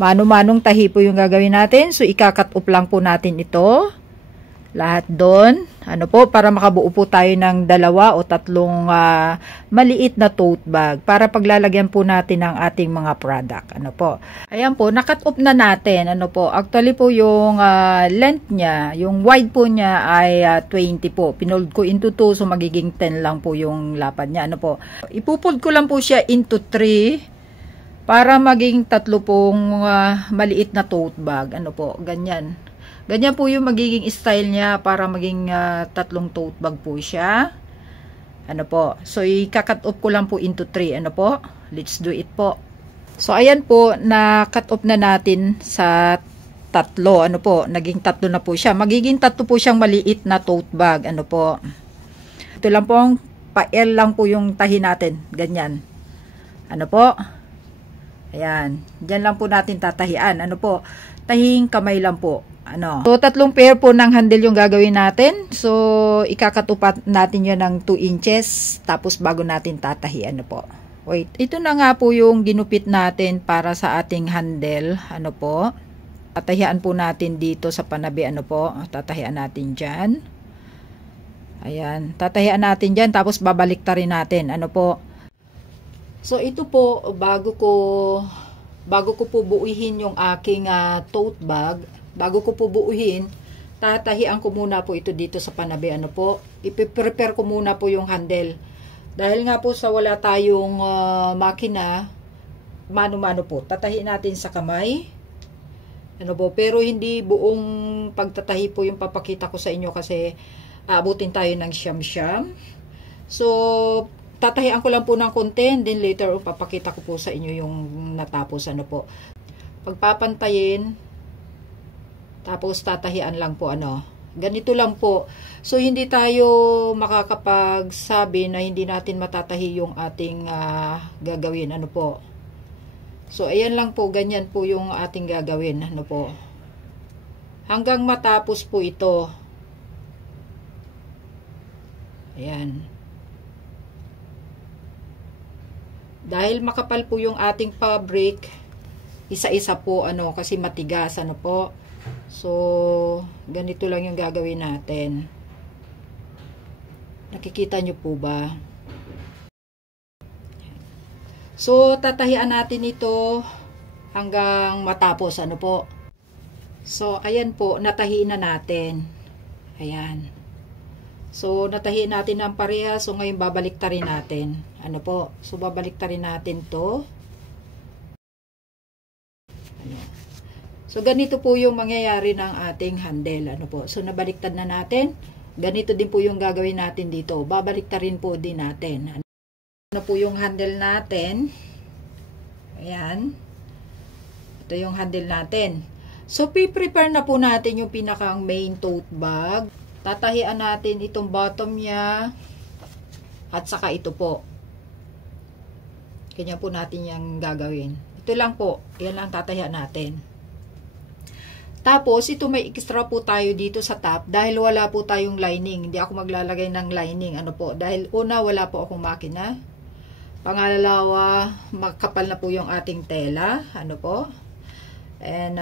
Mano-manong tahi po yung gagawin natin. So, ika-cut off lang po natin ito. Lahat doon. Ano po, para makabuo po tayo ng 2 o 3 maliit na tote bag. Para paglalagyan po natin ng ating mga product. Ano po. Ayan po, na-cut off na natin. Ano po, actually po yung length niya, yung wide po niya ay 20 po. Pinold ko into 2, so magiging 10 lang po yung lapad niya. Ano po, ipupold ko lang po siya into 3. Para maging 3 pong maliit na tote bag. Ano po, ganyan. Ganyan po yung magiging style niya para maging 3 tote bag po siya. Ano po. So, i-cut off ko lang po into 3. Ano po. Let's do it po. So, ayan po, na-cut off na natin sa 3. Ano po, naging 3 na po siya. Magiging 3 po siyang maliit na tote bag. Ano po. Ito lang po, pa-L lang po yung tahi natin. Ganyan. Ano po. Ayan. Diyan lang po natin tatahian. Ano po? Tahing kamay lang po. Ano? So, 3 pair po ng handle yung gagawin natin. So, ikakatupat natin yun ng 2 inches. Tapos, bago natin tatahian. Ano po? Wait. Ito na nga po yung ginupit natin para sa ating handle. Ano po? Tatahian po natin dito sa panabi. Ano po? Tatahian natin dyan. Ayan. Tatahian natin dyan. Tapos, babaliktarin natin. Ano po? So, ito po, bago ko po buuhin yung aking tote bag, bago ko po buuhin, tatahian ko muna po ito dito sa panabi. Ano po, ipiprepare ko muna po yung handle. Dahil nga po sa wala tayong makina, mano-mano po, tatahiin natin sa kamay. Ano po, pero hindi buong pagtatahi po yung papakita ko sa inyo kasi aabutin tayo ng siyam-siyam. So, tatahian ko lang po ng konti, then later papakita ko po sa inyo yung natapos. Ano po, pagpapantayin, tapos tatahian lang po. Ano, ganito lang po. So, hindi tayo makakapagsabi na hindi natin matatahi yung ating gagawin. Ano po, so ayan lang po, ganyan po yung ating gagawin. Ano po, hanggang matapos po ito. Ayan. Dahil makapal po yung ating fabric, isa-isa po, ano, kasi matigas. Ano po, so ganito lang yung gagawin natin. Nakikita nyo po ba? So, tatahian natin ito hanggang matapos. Ano po, so ayan po, natahiin na natin. Ayan. So, natahiin natin ng pareha. So, ngayon babaliktarin natin. Ano po? So, babaliktarin natin to. Ano? So, ganito po yung mangyayari ng ating handle. Ano po? So, nabaliktad na natin. Ganito din po yung gagawin natin dito. Babaliktarin po din natin. Ano po yung handle natin? Ayan. Ito yung handle natin. So, prepare na po natin yung pinakang main tote bag. Tatahian natin itong bottom niya at saka ito po. Kanya po natin yung gagawin. Ito lang po. Yan lang tatahian natin. Tapos, ito may extra po tayo dito sa top dahil wala po tayong lining. Hindi ako maglalagay ng lining. Ano po? Dahil una, wala po akong makina. Pangalawa, makapal na po yung ating tela. Ano po? And,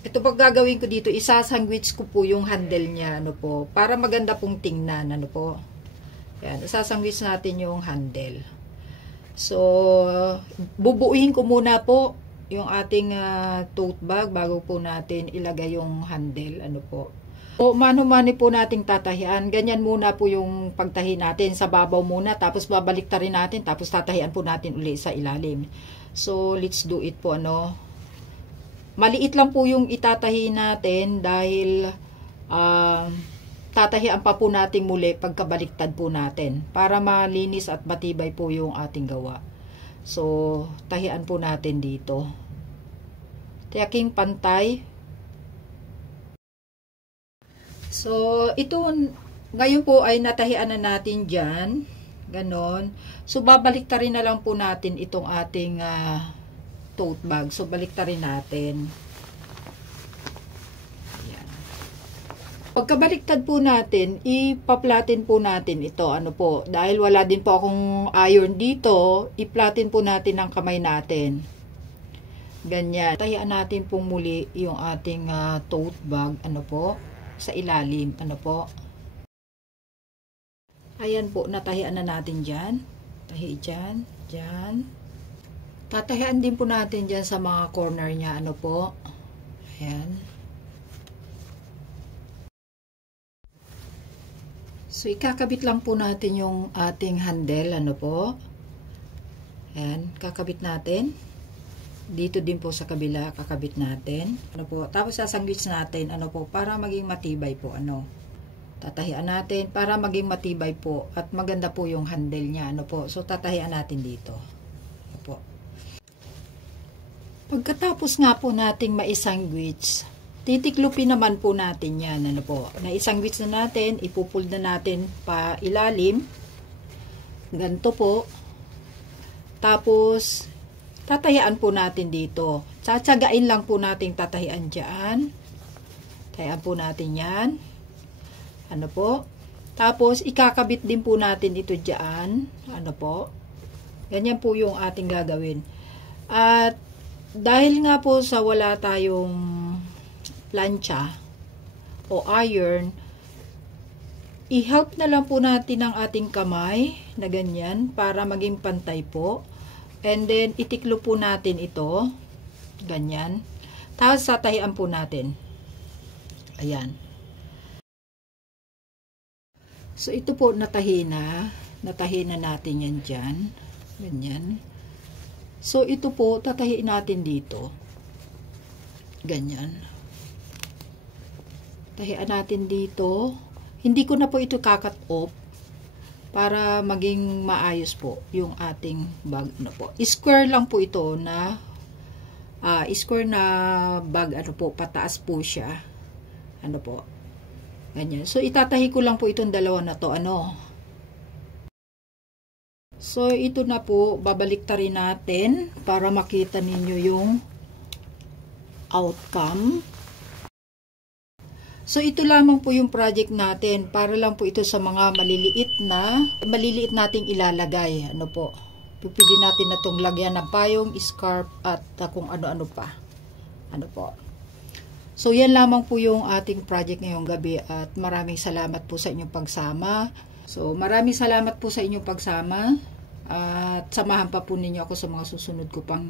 ito pag gagawin ko dito, isasandwich ko po yung handle niya, ano po, para maganda pong tingnan, ano po. Yan, isasandwich natin yung handle. So, bubuuhin ko muna po yung ating tote bag bago po natin ilagay yung handle, ano po. O, mano-mano po nating tatahian. Ganyan muna po yung pagtahi natin, sa babaw muna, tapos babaliktarin natin, tapos tatahian po natin uli sa ilalim. So, let's do it po, ano. Maliit lang po yung itatahi natin dahil tatahian pa po natin muli pagkabaliktad po natin para malinis at matibay po yung ating gawa. So, tahian po natin dito. Tiyaking pantay. So, ito ngayon po ay natahian na natin dyan. Ganon. So, babaliktarin na lang po natin itong ating tote bag. So, baliktarin natin. Ayan. Pagkabaliktad po natin, ipa-flatten po natin ito. Ano po, dahil wala din po akong iron dito, i-flatten po natin ang kamay natin. Ganyan. Tahian natin pong muli yung ating tote bag, ano po, sa ilalim, ano po. Ayan po, natahian na natin dyan. Tahi dyan, dyan. Tatahian din po natin dyan sa mga corner niya, ano po. Ayan. So, ikakabit lang po natin yung ating handle, ano po. Ayan, kakabit natin. Dito din po sa kabila, kakabit natin. Ano po, tapos sasandwich natin, ano po, para maging matibay po, ano. Tatahian natin, para maging matibay po, at maganda po yung handle niya, ano po. So, tatahian natin dito. Ano po. Pagkatapos nga po nating maisandwich, titiklupin naman po natin yan, ano po. Naisandwich na natin, ipupull na natin pa ilalim. Ganito po. Tapos, tatayaan po natin dito. Tsatsagain lang po natin tatahian dyan. Tayaan po natin yan. Ano po. Tapos, ikakabit din po natin ito dyan. Ano po. Ganyan po yung ating gagawin. At, dahil nga po sa wala tayong plancha o iron, i-help na lang po natin ang ating kamay na ganyan para maging pantay po. And then, itiklo po natin ito. Ganyan. Tapos, satahian po natin. Ayan. So, ito po natahi na. Natahi na natin yan dyan. Ganyan. So, ito po, tatahiin natin dito. Ganyan. Tahian natin dito. Hindi ko na po ito kakat off para maging maayos po yung ating bag, ano po. Square lang po ito na square na bag, ano po, pataas po siya. Ano po. Ganyan. So, itatahi ko lang po itong dalawa na to, ano. So, ito na po, babaliktarin natin para makita ninyo yung outcome. So, ito lamang po yung project natin. Para lang po ito sa mga maliliit nating ilalagay. Ano po. Pupili natin na itong lagyan ng payong, scarf, at kung ano-ano pa. Ano po. So, yan lamang po yung ating project ngayong gabi. At maraming salamat po sa inyong pagsama. So, maraming salamat po sa inyong pagsama. At samahan pa po ninyo ako sa mga susunod ko pang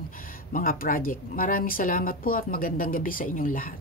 mga project. Maraming salamat po at magandang gabi sa inyong lahat.